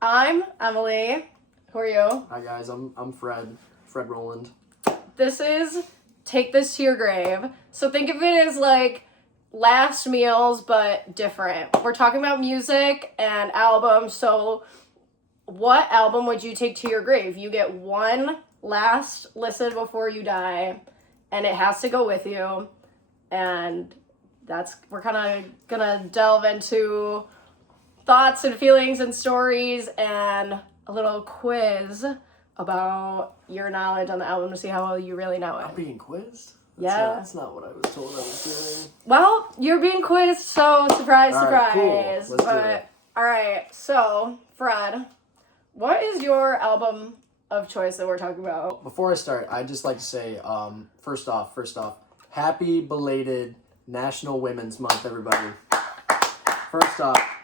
I'm Emily. Who are you? Hi guys, I'm Fred Rowland. This is Take This to Your Grave. So think of it as like last meals, but different. We're talking about music and albums. So what album would you take to your grave? You get one last listen before you die, and it has to go with you. And we're kind of gonna delve into thoughts and feelings and stories and a little quiz about your knowledge on the album to see how well you really know it. I'm being quizzed? That's not what I was told I was doing. Well, you're being quizzed, so surprise, all surprise. Right, cool. Let's do it. All right, so, Fred, what is your album of choice that we're talking about? Before I start, I'd just like to say, first off, happy belated National Women's Month, everybody. First off,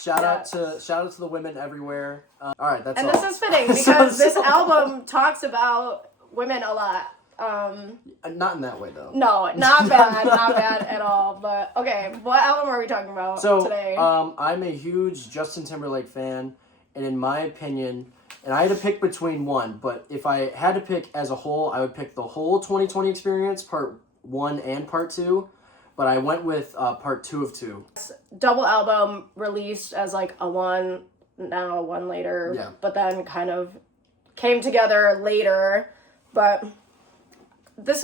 shout out to the women everywhere. All right, that's all. And this is fitting because this album talks about women a lot. Not in that way though. No, not bad at all. But okay, what album are we talking about today? I'm a huge Justin Timberlake fan, and in my opinion, and I had to pick between one, but if I had to pick as a whole, I would pick the whole 2020 experience, part 1 and part 2. But I went with part 2 of 2. Double album released as like a one, now a one later. Yeah. But then kind of came together later. But it's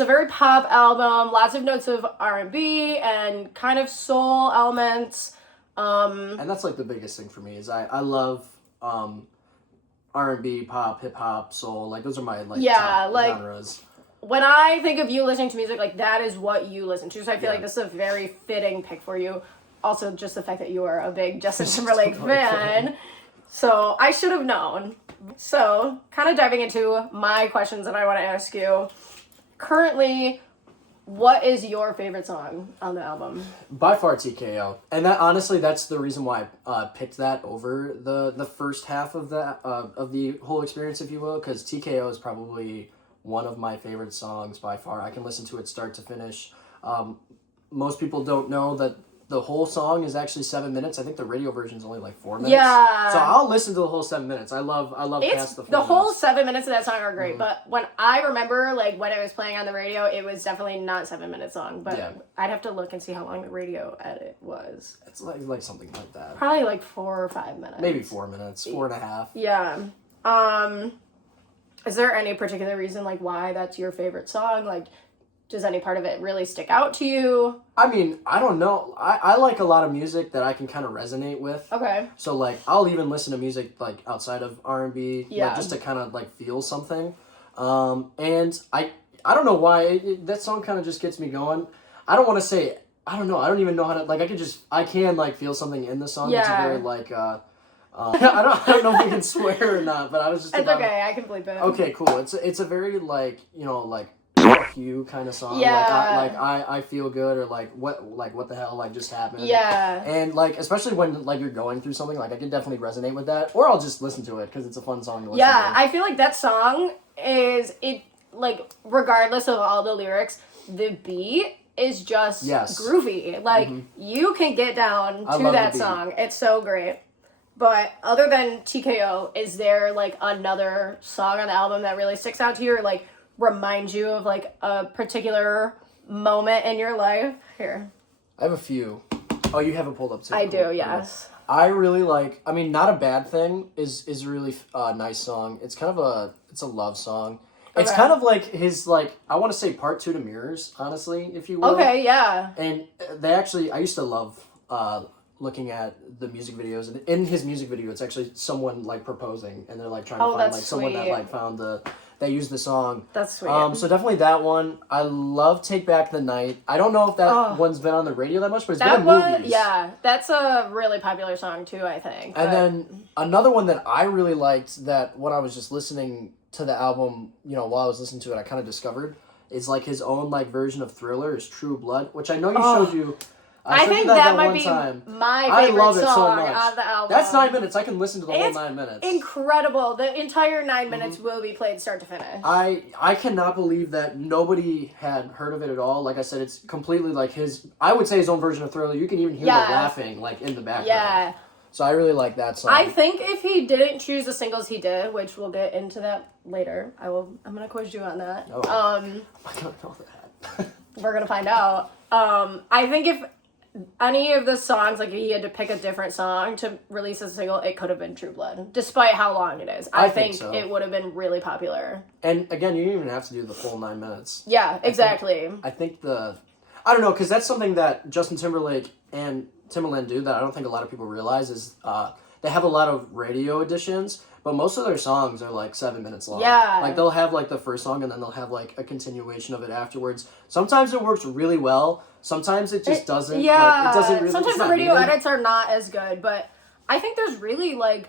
a very pop album. Lots of notes of R&B and kind of soul elements. And that's like the biggest thing for me is I love R&B, pop, hip hop, soul. Like those are my top genres. When I think of you listening to music, like, that is what you listen to. So I feel like this is a very fitting pick for you. Also, just the fact that you are a big Justin Timberlake fan. So I should have known. So, kind of diving into my questions that I want to ask you. Currently, what is your favorite song on the album? By far, TKO. And that honestly, that's the reason why I picked that over the first half of the whole experience, if you will, because TKO is probably one of my favorite songs by far. I can listen to it start to finish. Most people don't know that the whole song is actually 7 minutes. I think the radio version is only like 4 minutes. Yeah. So I'll listen to the whole 7 minutes. I love past the 4 the whole minutes. 7 minutes of that song are great. But when I remember, like, when it was playing on the radio, it was definitely not 7 minute song. But I'd have to look and see how long the radio edit was. It's like something like that. Probably like 4 or 5 minutes. Maybe 4 minutes, 4.5. Yeah. Is there any particular reason, like, why that's your favorite song? Like, does any part of it really stick out to you? I mean, I don't know. I like a lot of music that I can kind of resonate with. Okay. So, like, I'll even listen to music, like, outside of R&B, like, just to kind of, like, feel something. And I don't know why. That song kind of just gets me going. I don't want to say, I don't know. I don't even know how to, like, I can, like, feel something in the song. Yeah. It's a very, like, I don't know if we can swear or not, but I was just It's okay, I can bleep it. Okay, cool. It's a very, like, you know, like, fuck you kind of song. Yeah. I feel good, or like what the hell like just happened. Yeah. And like especially when like you're going through something, like I can definitely resonate with that, or I'll just listen to it because it's a fun song to listen to. Yeah, I feel like that song is like regardless of all the lyrics, the beat is just groovy. Like you can get down to that song. It's so great. But other than TKO, is there like another song on the album that really sticks out to you, or like reminds you of like a particular moment in your life? Here, I have a few. Oh, you have it pulled up too. I do, yes. I really like. I mean, Not a Bad Thing is a really nice song. It's kind of a love song. It's kind of like his, like, I want to say part 2 to Mirrors, honestly, if you will. Okay, yeah. And they actually, I used to love looking at the music videos, and in his music video it's actually someone like proposing, and they're like trying to find like someone that like found that used the song. That's sweet. So definitely that one. I love Take Back the Night. I don't know if that one's been on the radio that much, but it's been in movies. Yeah, that's a really popular song too, I think. And then another one that I really liked, that when I was just listening to the album, you know, while I was listening to it, I kind of discovered is like his own like version of Thriller is True Blood, which I know you showed you. I think that might be my favorite song on the album. That's 9 minutes. I can listen to the whole 9 minutes. Incredible. The entire 9 minutes will be played start to finish. I cannot believe that nobody had heard of it at all. Like I said, it's completely like I would say his own version of Thriller. You can even hear the laughing like in the background. Yeah. So I really like that song. I think if he didn't choose the singles he did, which we'll get into that later, I'm gonna quiz you on that. Oh. I don't know that. We're gonna find out. I think if any of the songs, like if he had to pick a different song to release as a single, it could have been True Blood, despite how long it is. I think so. It would have been really popular. And again, you didn't even have to do the full 9 minutes. Yeah, exactly. I think I don't know, because that's something that Justin Timberlake and Timbaland do that I don't think a lot of people realize is they have a lot of radio editions, but most of their songs are like 7 minutes long. Yeah. Like they'll have like the first song and then they'll have like a continuation of it afterwards. Sometimes it works really well. Sometimes it just doesn't. Yeah. Like, it doesn't really, sometimes the radio edits are not as good, but I think there's really like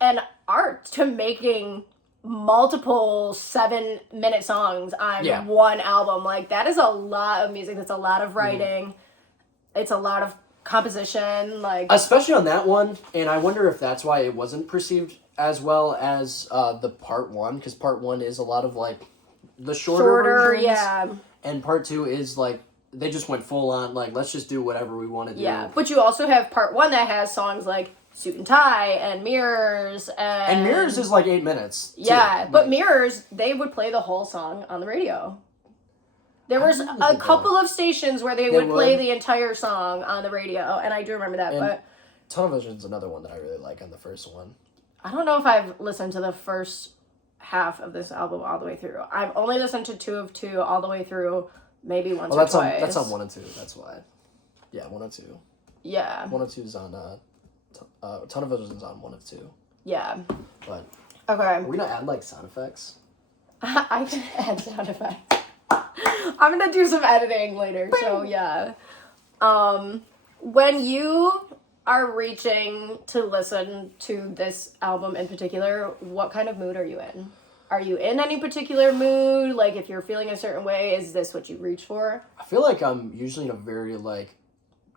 an art to making multiple 7-minute songs on one album. Like that is a lot of music. That's a lot of writing. It's a lot of composition, like especially on that one, and I wonder if that's why it wasn't perceived as well as the part 1, because part 1 is a lot of like the shorter versions, yeah, and part 2 is like they just went full on like let's just do whatever we want to do. Yeah, but you also have part 1 that has songs like Suit and Tie and Mirrors, and Mirrors is like 8 minutes. Yeah, but Mirrors, they would play the whole song on the radio. There was a couple of stations where they would play the entire song on the radio, and I do remember that. But Television's another one that I really like on the first one. I don't know if I've listened to the first half of this album all the way through. I've only listened to 2 of 2 all the way through, maybe once or twice. That's on 1 and 2. That's why. Yeah, 1 and 2. Yeah. 1 and 2 is on. Television's on 1 of 2. Yeah. But. Okay. Are we gonna add like sound effects? I can add sound effects. I'm gonna do some editing later, so yeah. When you are reaching to listen to this album in particular, what kind of mood are you in? Are you in any particular mood? Like, if you're feeling a certain way, is this what you reach for? I feel like I'm usually in a very, like,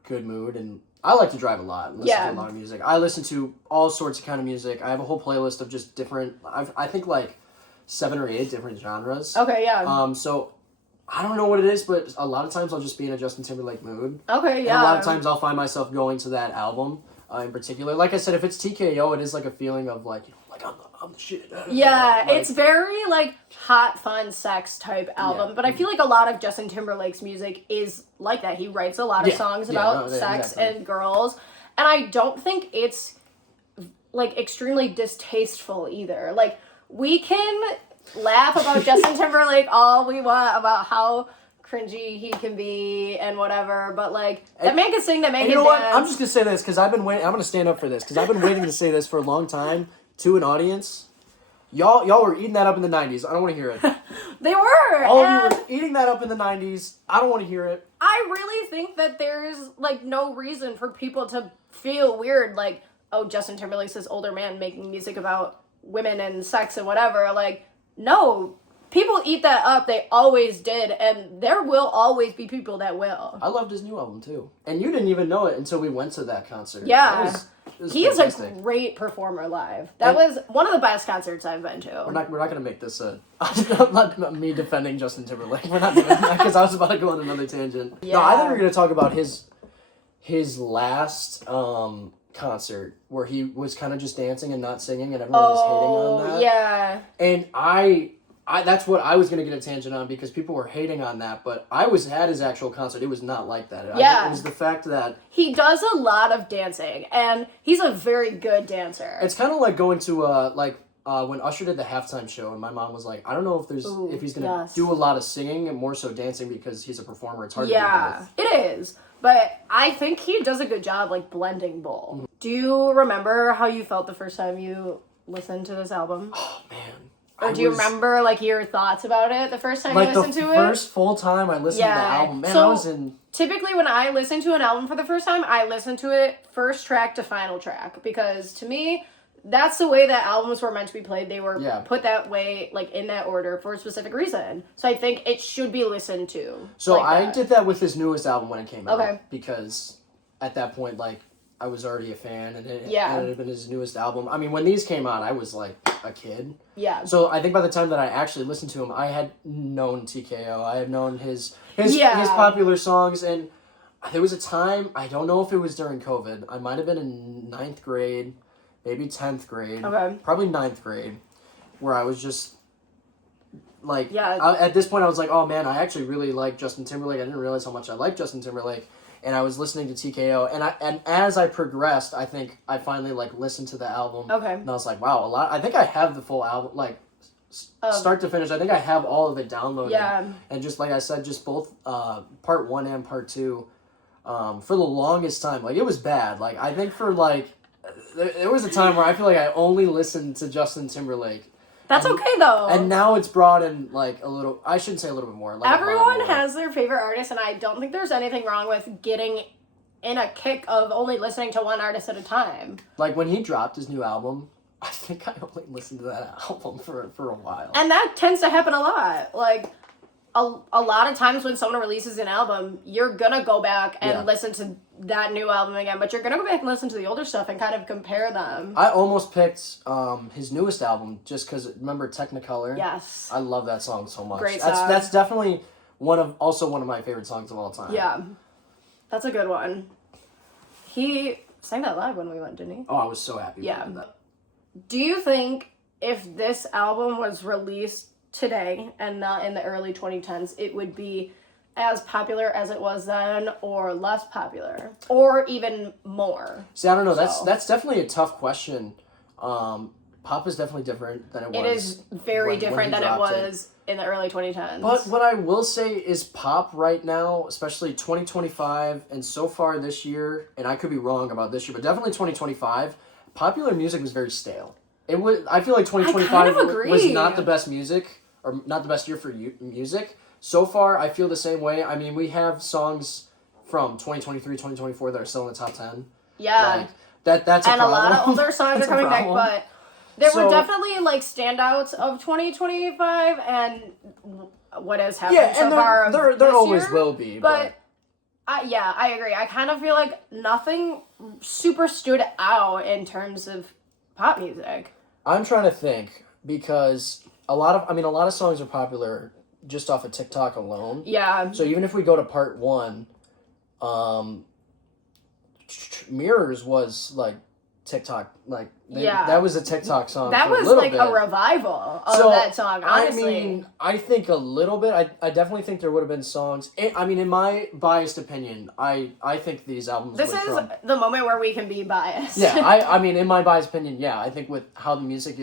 good mood, and I like to drive a lot and listen to a lot of music. I listen to all sorts of kind of music. I have a whole playlist of just different, I think, like, 7 or 8 different genres. Okay, yeah. So I don't know what it is, but a lot of times I'll just be in a Justin Timberlake mood. Okay, yeah. And a lot of times I'll find myself going to that album in particular. Like I said, if it's TKO, it is like a feeling of like, you know, like I'm the shit. Yeah, like, it's very like hot, fun, sex type album. Yeah. But I feel like a lot of Justin Timberlake's music is like that. He writes a lot of songs about sex and girls. And I don't think it's like extremely distasteful either. Like, we can laugh about Justin Timberlake all we want about how cringy he can be and whatever, but like that man can sing, that man can dance. What? I'm just gonna say this because I've been waiting. I'm gonna stand up for this because I've been waiting to say this for a long time to an audience. Y'all were eating that up in the 90s. I don't want to hear it. They were. All of you were eating that up in the 90s. I don't want to hear it. I really think that there's like no reason for people to feel weird. Like, oh, Justin Timberlake's this older man making music about women and sex and whatever. Like, no, people eat that up. They always did, and there will always be people that will. I loved his new album too, and you didn't even know it until we went to that concert. Yeah, it was he fantastic. is a great performer live. That was one of the best concerts I've been to. We're not gonna make this not me defending Justin Timberlake. We're not doing that because I was about to go on another tangent. Yeah. No, I thought we were gonna talk about his last concert where he was kind of just dancing and not singing and everyone was hating on that. Yeah. And I that's what I was going to get a tangent on because people were hating on that, but I was at his actual concert. It was not like that. Yeah. It was the fact that he does a lot of dancing and he's a very good dancer. It's kind of like going to when Usher did the halftime show and my mom was like, I don't know if he's going to do a lot of singing and more so dancing because he's a performer. It's hard to do both. It is. But I think he does a good job, like, blending both. Mm-hmm. Do you remember how you felt the first time you listened to this album? Oh, man. Or do you remember, like, your thoughts about it the first time you listened to it? Like, the first full time I listened to the album. Man, I was in... Typically, when I listen to an album for the first time, I listen to it first track to final track. Because, to me, that's the way that albums were meant to be played. They were put that way, like, in that order for a specific reason. So I think it should be listened to. So like I did that with his newest album when it came out. Okay. Because at that point, like, I was already a fan, and it had been his newest album. I mean, when these came out, I was, like, a kid. Yeah. So I think by the time that I actually listened to him, I had known TKO. I had known his popular songs, and there was a time, I don't know if it was during COVID, I might have been in 9th grade, maybe 10th grade, probably 9th grade, where I was just, like, at this point I was like, oh man, I actually really like Justin Timberlake. I didn't realize how much I liked Justin Timberlake, and I was listening to TKO, and as I progressed, I think I finally, like, listened to the album, and I was like, wow, I think I have the full album, like, start to finish, I think I have all of it downloaded, and just like I said, just both part 1 and part 2, for the longest time, like, it was bad, like, I think for, like, there was a time where I feel like I only listened to Justin Timberlake. That's okay, though. And now it's brought in, like, a little, I shouldn't say a little bit more. Like everyone has their favorite artist, and I don't think there's anything wrong with getting in a kick of only listening to one artist at a time. Like, when he dropped his new album, I think I only listened to that album for a while. And that tends to happen a lot. Like, a lot of times when someone releases an album, you're gonna go back and listen to that new album again, but you're gonna go back and listen to the older stuff and kind of compare them. I almost picked his newest album just because, remember Technicolor? Yes. I love that song so much. Great song. That's definitely one of my favorite songs of all time. Yeah. That's a good one. He sang that live when we went, didn't he? Oh, I was so happy with that. Do you think if this album was released today and not in the early 2010s, it would be as popular as it was then, or less popular, or even more? See, I don't know. That's definitely a tough question. Pop is definitely different than it was. It is very different than it was in the early 2010s. But what I will say is pop right now, especially 2025, and so far this year, and I could be wrong about this year, but definitely 2025, popular music was very stale. I feel like 2025 was not the best music, or not the best year for music. So far, I feel the same way. I mean, we have songs from 2023, 2024 that are still in the top 10. Yeah. Like, that's a problem. And a lot of older songs are coming back, but there were definitely, like, standouts of 2025 and what has happened so far. There always will be. But I agree. I kind of feel like nothing super stood out in terms of pop music. I'm trying to think, because a lot of songs are popular just off of TikTok alone. Yeah. So even if we go to part 1, Mirrors was, like, TikTok, like, that was a TikTok song. That was like a revival of that song, honestly. I mean, I think a little bit. I definitely think there would have been songs. I mean, in my biased opinion, I think these albums. This is the moment where we can be biased. Yeah, I mean, in my biased opinion, yeah, I think with how the music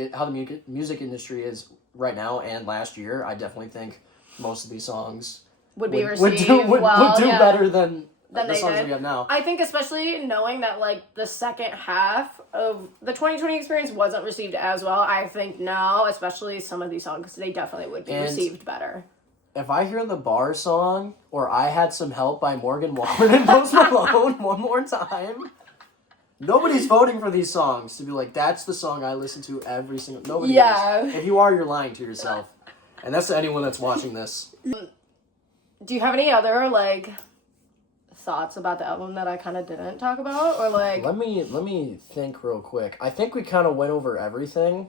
music industry is right now and last year, I definitely think most of these songs would do better than the songs we have now. I think especially knowing that, like, the second half of the 2020 experience wasn't received as well, I think now, especially some of these songs, they definitely would be received better. If I hear the bar song, or I Had Some Help by Morgan Wallen and Post Malone one more time, nobody's voting for these songs to be like, that's the song I listen to every single... Nobody is. If you are, you're lying to yourself. And that's to anyone that's watching this. Do you have any other, like, thoughts about the album that I kind of didn't talk about, or like? Let me think real quick. I think we kind of went over everything.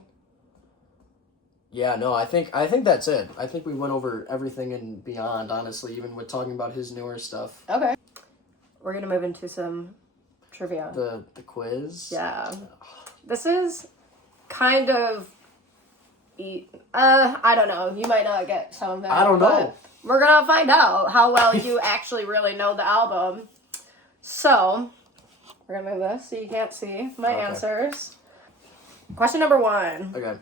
Yeah, no, I think that's it. I think we went over everything and beyond, honestly, even with talking about his newer stuff. Okay. We're gonna move into some trivia. The quiz. Yeah. This is kind of. I don't know. You might not get some of that. I don't know. We're gonna find out how well you actually really know the album. So, we're gonna move this so you can't see my answers. Question number 1. Okay.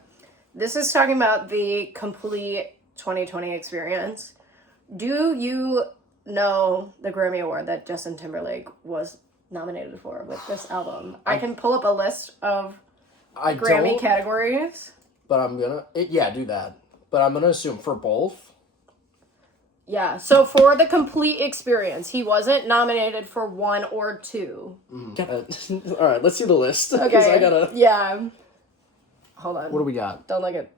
This is talking about the complete 2020 experience. Do you know the Grammy Award that Justin Timberlake was nominated for with this album? I can pull up a list of Grammy categories. But I'm gonna... do that. But I'm gonna assume for both. Yeah, so for the complete experience, he wasn't nominated for 1 or 2. All right, let's see the list. Okay. Yeah. Hold on. What do we got? Don't look it.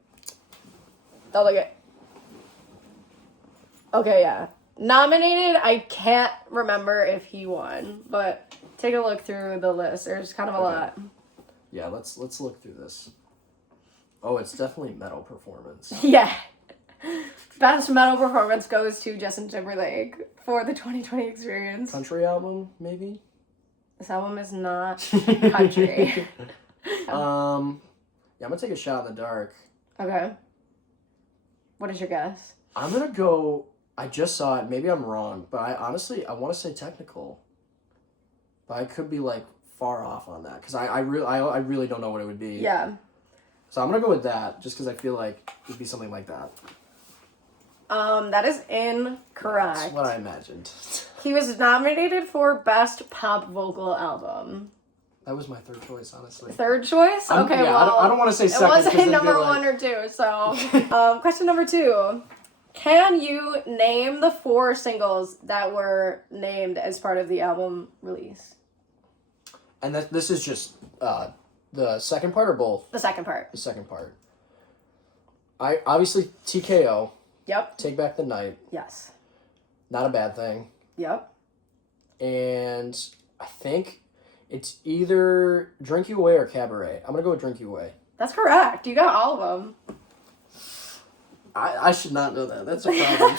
Okay, yeah. Nominated, I can't remember if he won, but take a look through the list. There's kind of a lot. Yeah, let's look through this. Oh, it's definitely metal performance. Yeah. Best metal performance goes to Justin Timberlake for the 2020 experience. Country album, maybe? This album is not country. Yeah, I'm gonna take a shot in the dark. Okay. What is your guess? I'm gonna go. I just saw it. Maybe I'm wrong, but I want to say technical. But I could be like far off on that because I really don't know what it would be. Yeah. So I'm gonna go with that just because I feel like it'd be something like that. That is incorrect. That's what I imagined. He was nominated for Best Pop Vocal Album. That was my third choice, honestly. Third choice? Okay, yeah, well... I don't want to say second. It wasn't number like... 1 or 2, so... question number 2. Can you name the 4 singles that were named as part of the album release? And this is just the second part or both? The second part. The second part. Obviously, TKO. Yep. Take Back the Night. Yes. Not a bad thing. Yep. And I think it's either Drink You Away or Cabaret. I'm going to go with Drink You Away. That's correct. You got all of them. I should not know that. That's a problem.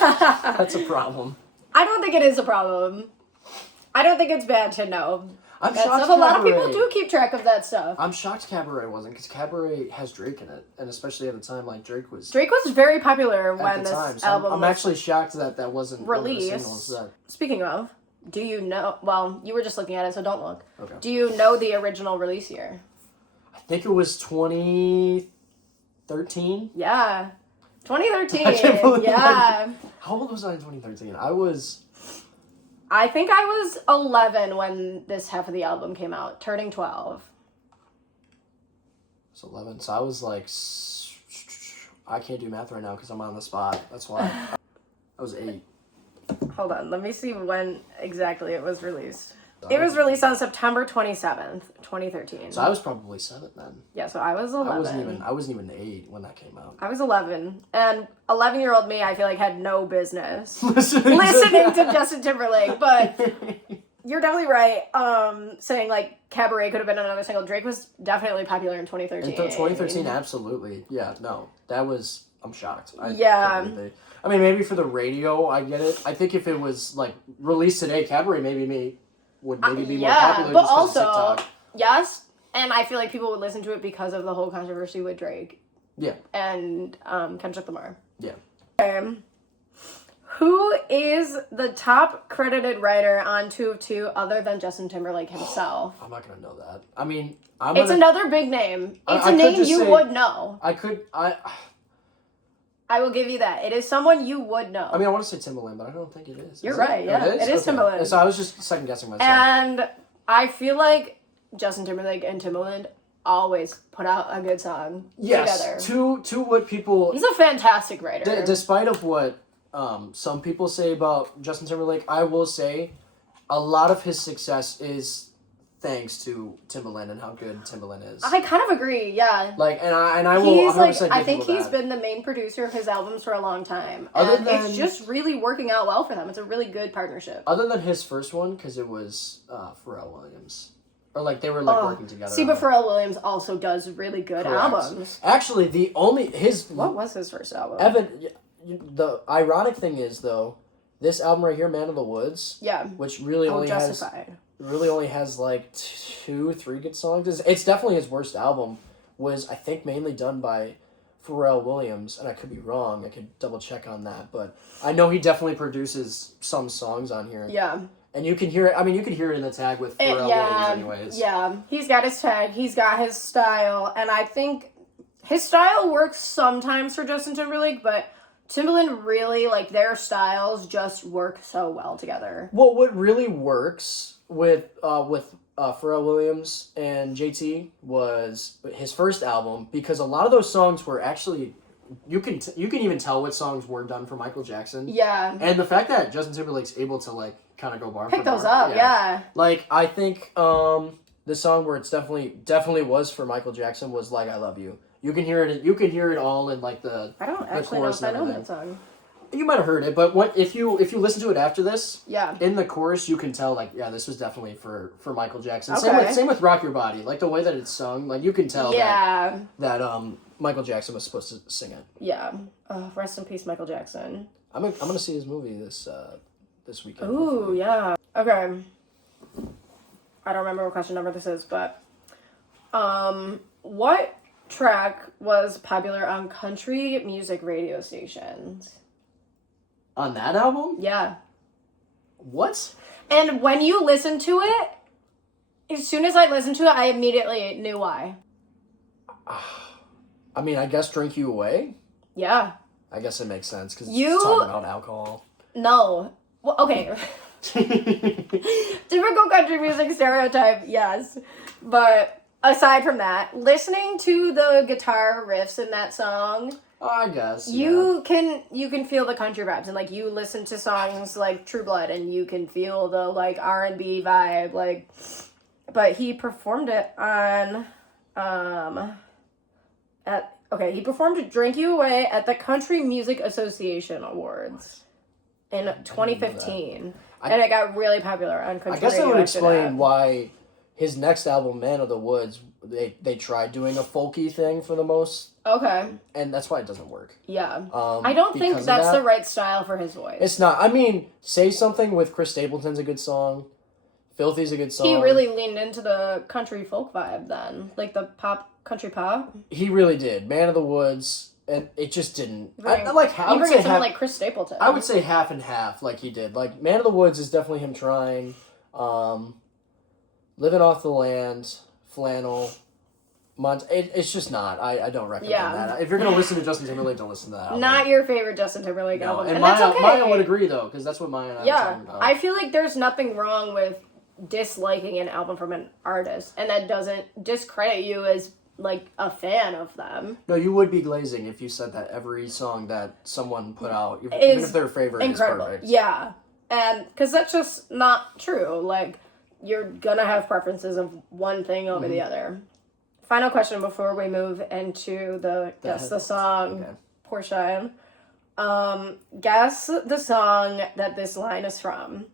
That's a problem. I don't think it is a problem. I don't think it's bad to know. I'm that shocked stuff. A lot of Cabaret- people do keep track of that stuff. I'm shocked Cabaret wasn't, because Cabaret has Drake in it. And especially at the time, like, Drake was very popular at when the this time. So album I'm was actually shocked that wasn't released. one of the singles that... Speaking of, do you know... Well, you were just looking at it, so don't look. Okay. Do you know the original release year? I think it was 2013. Yeah. I can't 2013. believe Yeah. How old was I in 2013? I think I was 11 when this half of the album came out, turning 12. So 11. So I was like... I can't do math right now because I'm on the spot. That's why. I was 8. Hold on, let me see when exactly it was released. It was released on September 27th, 2013. So I was probably 7 then. Yeah, so I was 11. I wasn't even 8 when that came out. I was 11. And 11-year-old me, I feel like, had no business listening to Justin Timberlake. But you're definitely right. Saying, like, Cabaret could have been another single. Drake was definitely popular in 2013. In 2013, absolutely. Yeah, no. That was... I'm shocked. Yeah. I mean, maybe for the radio, I get it. I think if it was, like, released today, Cabaret would maybe be more popular but just also, TikTok. yes, and I feel like people would listen to it because of the whole controversy with Drake. Yeah. And Kendrick Lamar. Yeah. Who is the top credited writer on 2 of 2 other than Justin Timberlake himself? I'm not going to know that. I mean, It's another big name. It's I a name just you say- would know. I will give you that. It is someone you would know. I mean, I want to say Timbaland, but I don't think it is. You're Is right, it? yeah. It is Okay. Timbaland. So I was just second guessing myself. And I feel like Justin Timberlake and Timbaland always put out a good song together. To what people... He's a fantastic writer. Despite of what some people say about Justin Timberlake, I will say a lot of his success is thanks to Timbaland and how good Timbaland is. I kind of agree, yeah. Like, and I will 100% I think give people he's that. been the main producer of his albums for a long time. Other And than- it's just really working out well for them. It's a really good partnership. Other than his first one, because it was Pharrell Williams. Or, like, they were, like, working together. See, but Pharrell Williams also does really good Correct. albums. Actually, What was his first album? The ironic thing is, though, this album right here, Man of the Woods, Yeah. which really only has like 2-3 good songs. It's definitely his worst album. Was, I think, mainly done by Pharrell Williams, and I could be wrong. I could double check on that, but I know he definitely produces some songs on here. Yeah. And you can hear it. I mean, you can hear it in the tag with Pharrell Williams, anyways. Yeah. He's got his tag. He's got his style, and I think his style works sometimes for Justin Timberlake, but Timbaland really, like, their styles just work so well together. Well, what really works with Pharrell Williams and JT was his first album, because a lot of those songs were actually you can even tell what songs were done for Michael Jackson. Yeah. And the fact that Justin Timberlake's able to like kind of go bar pick for bar, those up, yeah. Like I think the song where it's definitely was for Michael Jackson was Like I Love You. You can hear it all in like the I don't actually know if I know that song. You might have heard it, but if you listen to it after this, Yeah. in the chorus you can tell like, yeah, this was definitely for Michael Jackson. Okay. Same with Rock Your Body, like the way that it's sung, like you can tell Yeah. that Michael Jackson was supposed to sing it. Yeah. Rest in peace, Michael Jackson. I'm gonna see his movie this weekend. Ooh, hopefully. yeah. Okay. I don't remember what question number this is, but what track was popular on country music radio stations? On that album? Yeah. What? And when you listen to it, as soon as I listened to it, I immediately knew why. I mean, I guess Drink You Away? Yeah. I guess it makes sense because it's You- talking about alcohol. No. Well, okay. Typical country music stereotype, yes. But aside from that, listening to the guitar riffs in that song, I guess. you can feel the country vibes, and like you listen to songs like True Blood and you can feel the like R&B vibe, like. But he performed it on he performed Drink You Away at the Country Music Association Awards in 2015. And it got really popular on country I guess radio that would after explain that. why his next album, Man of the Woods, they tried doing a folky thing for the most, Okay. and that's why it doesn't work. Yeah. I don't think because of that's that. the right style for his voice. It's not. I mean, Say Something with Chris Stapleton's a good song. Filthy's a good song. He really leaned into the country folk vibe then, like the country pop. He really did. Man of the Woods, and it just didn't. You bring in someone like Chris Stapleton. I would say half and half, like he did. Like Man of the Woods is definitely him trying. Living Off the Land, Flannel, it's just not. I don't recommend that. If you're gonna listen to Justin Timberlake, don't listen to that album. Not your favorite Justin Timberlake No, album, and that's okay. Maya would agree though, because that's what Maya and I were talking about. I feel like there's nothing wrong with disliking an album from an artist, and that doesn't discredit you as like a fan of them. No, you would be glazing if you said that every song that someone put out, even if their favorite, incredible. is perfect. Yeah, and because that's just not true. Like you're gonna have preferences of one thing over the other. Final question before we move into the guess the song portion. Guess the song that this line is from.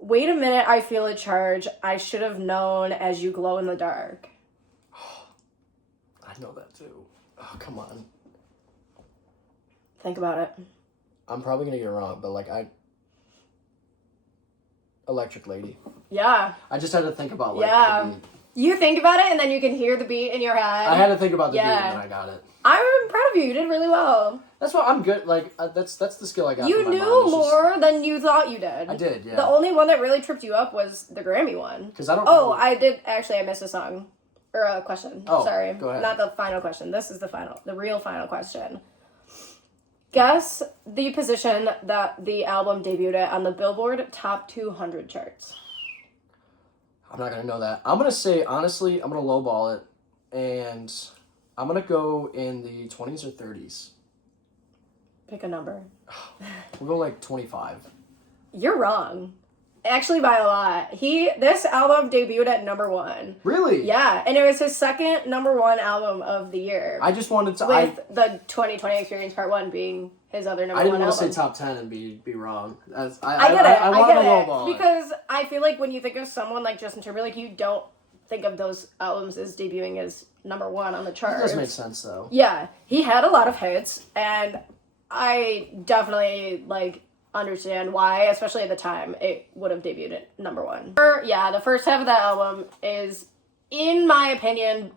Wait a minute, I feel a charge. I should have known as you glow in the dark. I know that too. Oh, come on. Think about it. I'm probably gonna get it wrong, but like Electric Lady. Yeah. I just had to think about like the beat. You think about it and then you can hear the beat in your head. I had to think about the beat and then I got it. I'm proud of you. You did really well. That's what I'm good. Like that's the skill I got. You from my knew mom. more than you thought you did. I did, yeah. The only one that really tripped you up was the Grammy one. Because I don't. Oh, I did actually. I missed a song or a question. Oh, sorry. go ahead. Not the final question. This is the real final question. Guess the position that the album debuted at on the Billboard Top 200 charts. I'm not gonna know that. I'm gonna say honestly, I'm gonna lowball it, and I'm gonna go in the 20s or 30s. Pick a number. We'll go like 25. You're wrong. Actually, by a lot. This album debuted at number 1. Really? Yeah, and it was his second number 1 album of the year. I just wanted to. With the 2020 Experience Part 1 being his other number 1 album. I didn't want to say top 10 and be wrong. I get it. I get to it. lowball Because I feel like when you think of someone like Justin Timberlake, you don't think of those albums as debuting as number 1 on the charts. It does make sense, though. Yeah, he had a lot of hits, and I definitely, understand why, especially at the time, it would have debuted at number 1. The first half of that album is, in my opinion,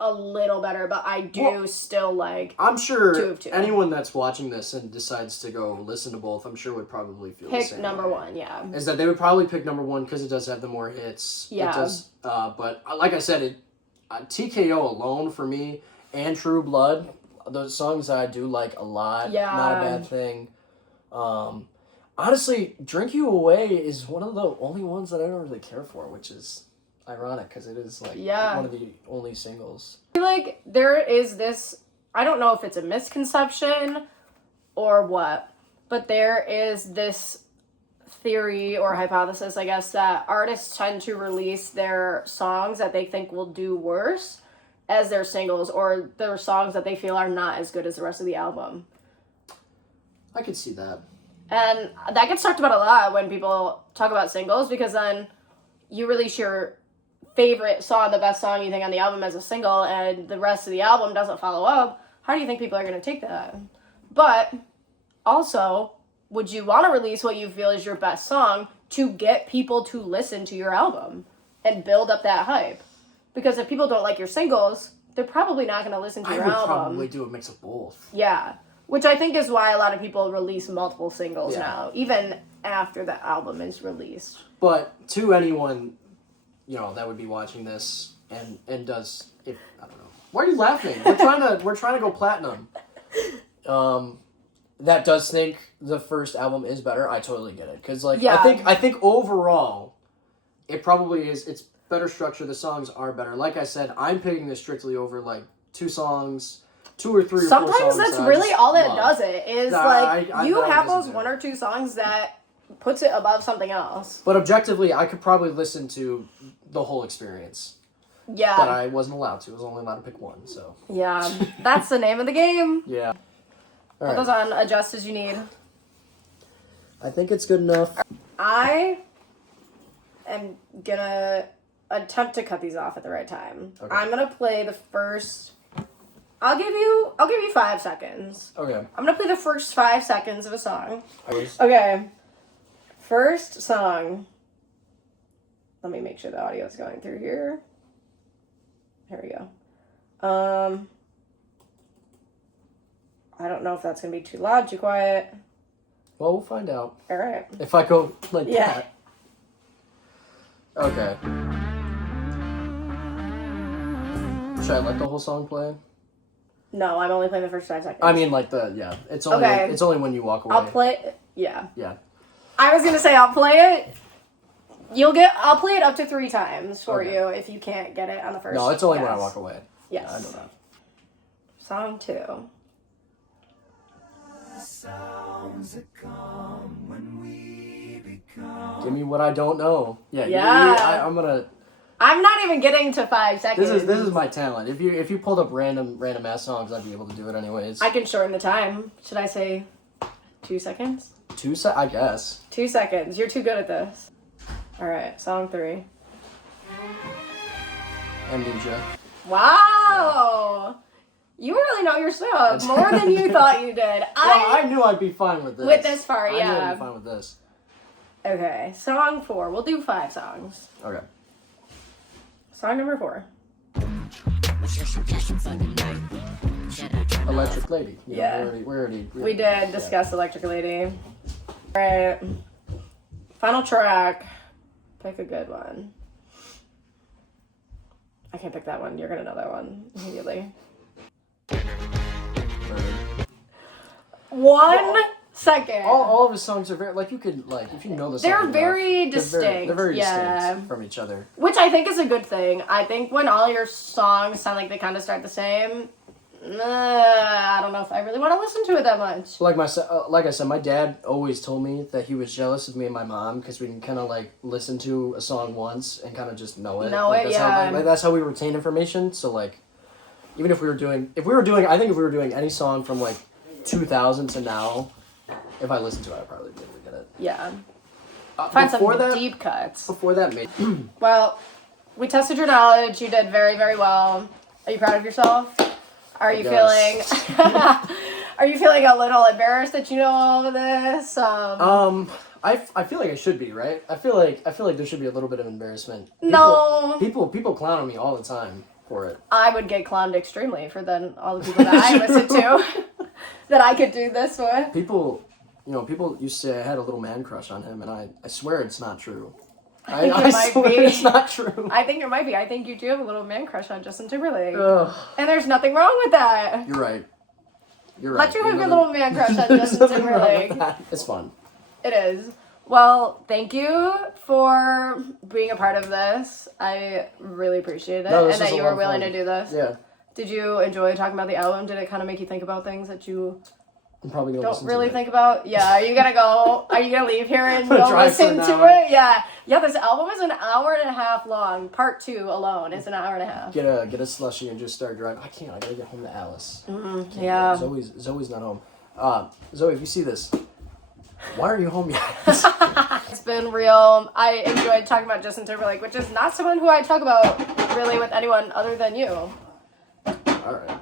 a little better, but I do still like I'm sure 2 of 2. Anyone that's watching this and decides to go listen to both, I'm sure would probably feel the same number way. 1, yeah. Is that they would probably pick number 1 because it does have the more hits. Yeah. It does, but like I said, TKO alone for me and True Blood, those songs that I do like a lot. Yeah. Not a bad thing. Honestly, Drink You Away is one of the only ones that I don't really care for, which is ironic because it is one of the only singles. I feel like there is this, I don't know if it's a misconception or what, but there is this theory or hypothesis, I guess, that artists tend to release their songs that they think will do worse as their singles, or their songs that they feel are not as good as the rest of the album. I could see that. And that gets talked about a lot when people talk about singles, because then you release your favorite song, the best song you think on the album as a single, and the rest of the album doesn't follow up. How do you think people are going to take that? But also, would you want to release what you feel is your best song to get people to listen to your album and build up that hype? Because if people don't like your singles, they're probably not going to listen to your album. I would probably do a mix of both. Yeah. Which I think is why a lot of people release multiple singles now, even after the album is released. But to anyone, that would be watching this and does, I don't know. Why are you laughing? We're trying to go platinum. That does think the first album is better. I totally get it. Cause I think overall, it probably is. It's better structure. The songs are better. Like I said, I'm picking this strictly over 2 songs. 2 or 3 or 4 songs. Sometimes that's really all that does it. Is you have those 1 or 2 songs that puts it above something else. But objectively, I could probably listen to the whole experience. Yeah. But I wasn't allowed to. I was only allowed to pick 1, so. Yeah. That's the name of the game. Yeah. Put those on adjust as you need. I think it's good enough. I am gonna attempt to cut these off at the right time. Okay. I'm gonna play the first... I'll give you 5 seconds. Okay. I'm gonna play the first 5 seconds of a song. Okay. First song. Let me make sure the audio is going through here. Here we go. I don't know if that's gonna be too loud, too quiet. Well, we'll find out. All right. If I go like that. Okay. Should I let the whole song play? No, I'm only playing the first 5 seconds. I mean, it's only when you walk away. I'll play. Yeah. Yeah. I was gonna say I'll play it. I'll play it up to 3 times for you if you can't get it on the first. No, it's only when I walk away. Yes. Yeah, I know that. Song 2. Sounds that come when we become. Give me what I don't know. Yeah. I'm gonna. I'm not even getting to 5 seconds. This is my talent. If you pulled up random ass songs, I'd be able to do it anyways. I can shorten the time. Should I say 2 seconds? I guess. 2 seconds. You're too good at this. All right, song 3. Amnesia. Wow. You really know your stuff more than you thought you did. I knew I'd be fine with this. With this part, I knew I'd be fine with this. Okay, song 4. We'll do 5 songs. Okay. Song number 4. Electric Lady. We did discuss Electric Lady. Alright. Final track. Pick a good one. I can't pick that one. You're gonna know that one immediately. 1 second. All of his songs are very you could if you know the song. They're very distinct. They're very distinct from each other. Which I think is a good thing. I think when all your songs sound like they kind of start the same, I don't know if I really want to listen to it that much. Like I said, my dad always told me that he was jealous of me and my mom because we can kind of listen to a song once and kind of just know it. That's how we retain information. So even if we were doing any song from 2000 to now, if I listened to it, I'd probably be able to get it. Yeah. Find some deep cuts. Before that, Well, we tested your knowledge. You did very, very well. Are you proud of yourself? Are you feeling a little embarrassed that you know all of this? I feel like I should be, right? I feel like there should be a little bit of embarrassment. People clown on me all the time for it. I would get clowned extremely for all the people that I listen to that I could do this with. People used to say I had a little man crush on him, and I swear it's not true. I swear it's not true. I think it might be. I think you do have a little man crush on Justin Timberlake. Ugh. And there's nothing wrong with that. You're right. Let you have your little man crush on Justin Timberlake. It's fun. It is. Well, thank you for being a part of this. I really appreciate it. And that you were willing to do this. Yeah. Did you enjoy talking about the album? Did it kind of make you think about things that you I'm probably gonna don't really think about? Yeah. Are you gonna leave here and go listen to it? Yeah. Yeah, this album is an hour and a half long. Part 2 alone is an hour and a half. Get a slushie and just start driving. I gotta get home to Alice. Yeah. Zoe's not home. Zoe, if you see this, why are you home yet? It's been real. I enjoyed talking about Justin Timberlake, which is not someone who I talk about really with anyone other than you. All right.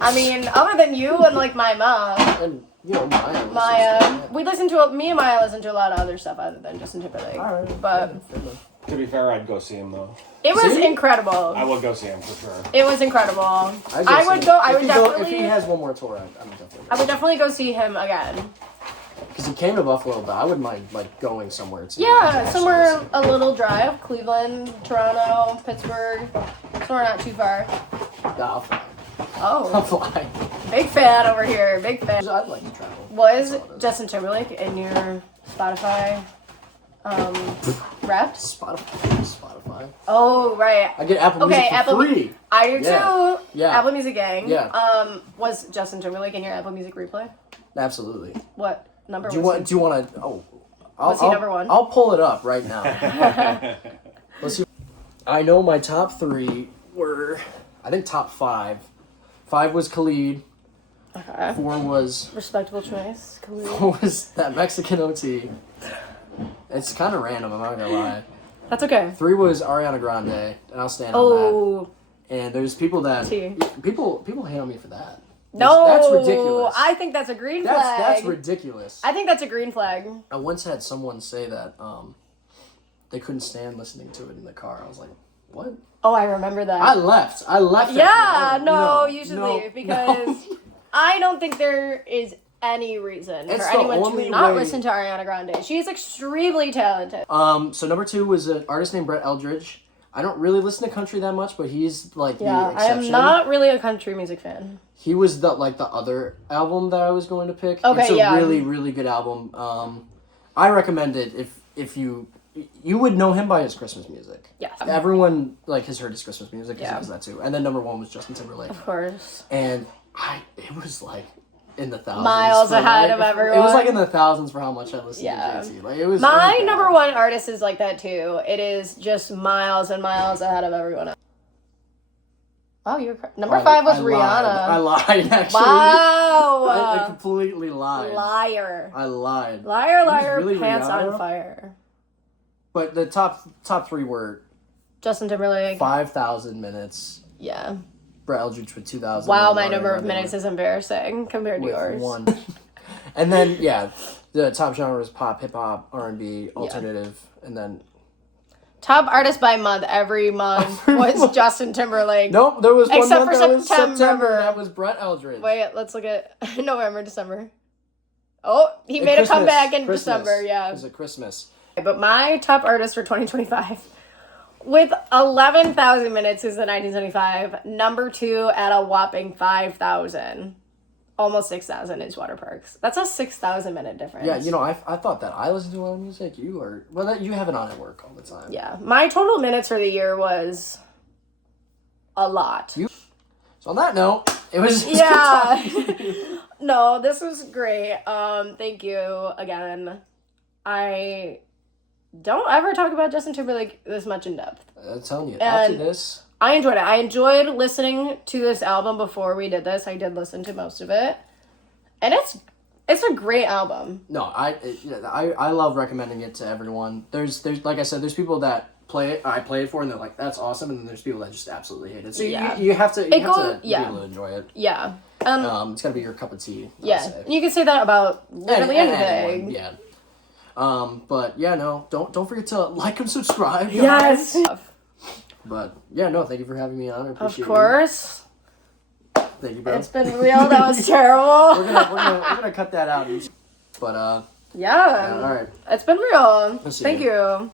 I mean, other than you and like my mom. And you know, Maya. Me and Maya listen to a lot of other stuff other than Justin Timberlake. All right. But To be fair, I'd go see him though. it was See? incredible. I will go see him for sure. It was incredible. I would If he has one more tour, I'm definitely. I would definitely go see him again. Because he came to Buffalo, but I wouldn't mind like going somewhere. Yeah, somewhere a little drive. Cleveland, Toronto, Pittsburgh. Somewhere not too far. I'll fly. Oh, I'll fly. big fan over here. Big fan. I'd like to travel. Was That's all it is. Justin Timberlake in your Spotify reps? Spotify. Oh, right. I get Apple Music for Apple free. I do Yeah. too. Yeah. Apple Music gang. Yeah. Was Justin Timberlake in your Apple Music replay? Absolutely. What number Do you was want? Do you want to? Oh, Was he number one? I'll pull it up right now. Let's see. I know my top 3 were. I think top 5. 5 was Khalid. Okay. 4 was. Respectable choice. Khalid. 4 was that Mexican OT. It's kind of random. I'm not gonna lie. That's okay. 3 was Ariana Grande, and I'll stand on Oh. that. And there's people that T. people hate on me for that. No. That's ridiculous. I think that's a green flag. That's ridiculous. I think that's a green flag. I once had someone say that they couldn't stand listening to it in the car. I was like, what? Oh, I remember that. I left. Yeah, after. no, you should no, leave because I don't think there is any reason It's for the anyone only to not way- listen to Ariana Grande. She is extremely talented. So number 2 was an artist named Brett Eldridge. I don't really listen to country that much, but he's like the Yeah, I exception. am not really a country music fan. He was the other album that I was going to pick. Okay, it's a yeah. really, really good album. I recommend it if you would know him by his Christmas music. Yes. Everyone like has heard his Christmas music because Yeah. he does that too. And then number 1 was Justin Timberlake. Of course. And it was like in the thousands. Miles for, ahead like, of everyone. It was like in the thousands for how much I listened Yeah. to Jay-Z. Like it was My bad. number 1 artist is like that too. It is just miles and miles ahead of everyone else. Oh, you're number 5 was Rihanna. I lied actually. Wow. I completely lied. Liar. I lied. Liar, It was liar, really pants Rihanna. on fire. But the top 3 were Justin Timberlake. 5,000 minutes. Yeah. Brett Eldridge with 2,000. Wow, my number of minutes is embarrassing compared to with yours. 1. And then the top genre was pop, hip hop, R&B, alternative, and then Top artist by month every month was Justin Timberlake. nope, there was one Except month for that was September. September. That was Brett Eldridge. Wait, let's look at November, December. Oh, he And made Christmas, a comeback in Christmas. December, It yeah. was at Christmas. But my top artist for 2025 with 11,000 minutes is the 1975. Number 2 at a whopping 5,000. Almost 6,000 is Water Parks. That's a 6,000 minute difference. Yeah, you know, I thought that I listen to a lot of music. You are you have it on at work all the time. Yeah, my total minutes for the year was a lot. So on that note, it was just Yeah. good talking to you. No, this was great. Thank you again. I don't ever talk about Justin Timberlake this much in depth. I'm telling you, after And- this, I enjoyed it. I enjoyed listening to this album before we did this. I did listen to most of it. And it's a great album. no, I love recommending it to everyone. There's like I said, there's people that I play it for, and they're like, that's awesome, and then there's people that just absolutely hate it. So Yeah. you have to be able to enjoy it. Yeah. It's gotta be your cup of tea. Yeah. You can say that about literally anything. Anyone, yeah. But yeah, no, don't forget to like and subscribe. guys. Yes. But yeah, no, thank you for having me on. I Of appreciate course. it. Thank you, bro. It's been real. That was terrible. we're gonna cut that out. But Yeah. all right. It's been real. see Thank you. you.